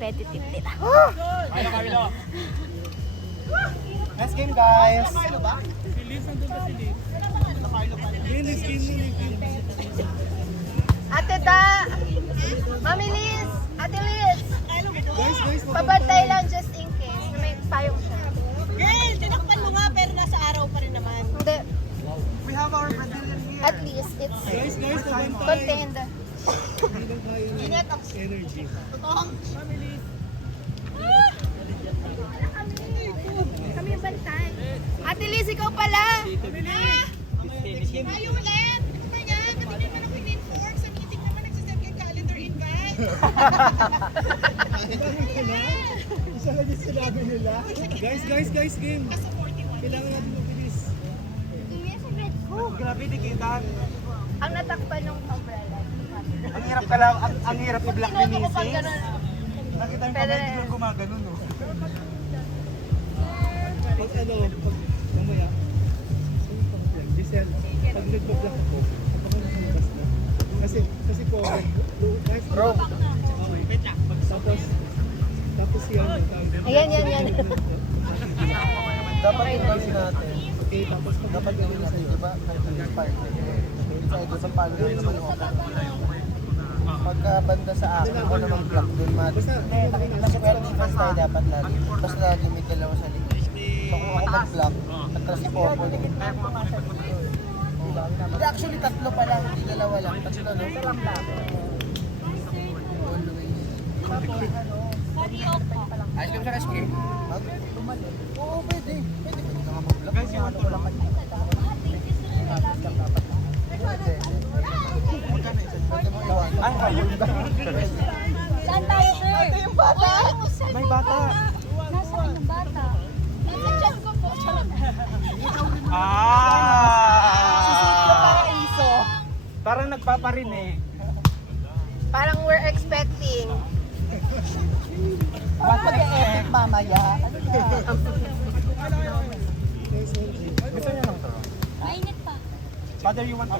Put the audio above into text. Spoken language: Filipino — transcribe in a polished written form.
competitive nila. Next game, guys. Ate Da! Mami Liz! Ate Liz! Pabantay lang just in case na may payong siya. Girl, tinakpan mo nga pero nasa araw pa rin naman. Hindi. We have our Brazilian here. At least it's contained. Ingat ang Energy. totoong. Kami yung bantay. Ate Liz, ikaw pala! Tayo ulit. Ito ba nga? Kami din man ang pin-inform. Sa meeting naman nagsasend kay calendar invite. Isa lang yung sinabi nila. Guys, game. Kailangan natin mabilis. Oh, grabe, dikitan. Ang natakpan ng umbrella. Ang hirap ka lang, ang hirap i-block ni Pinuto ko pag Mrs. ganun. Nakita yung Pwede. pamay, hindi gumagano, no? Pag mamaya, Giselle, pag nagpa-block ako, kapag lumabas na. Kasi po, guys, Bro. tapos yan. Ayan. Dapat yung gawin natin. Okay, tapos pag Dapat gawin natin, di ba? Ang partner. Decide sa paano na naman open. Pagka banda sa akin, ako naman block dun, mat. basta, Kasi pero defense tayo dapat lagi. Basta lagi may dalawa sa likod. So kung ako mag-block, at si Popo din. Hindi, actually tatlo pa lang, hindi dalawa lang. Tatlo, no? Ice cream sa ice cream? Oo, pwede. Pwede ka nga mag-block. Guys, yung ito lang. Pwede. Pwede mo iwan. Ay, ayun ba? Saan tayo, sir? Ito yung bata. May bata. Nasaan yung bata? Nasa chat ko po. Paraiso. Parang nagpaparin eh. Parang we're expecting. Basta mag-epic mamaya. Ano na? Gusto niya ng to? Mainit pa. Father, you want to?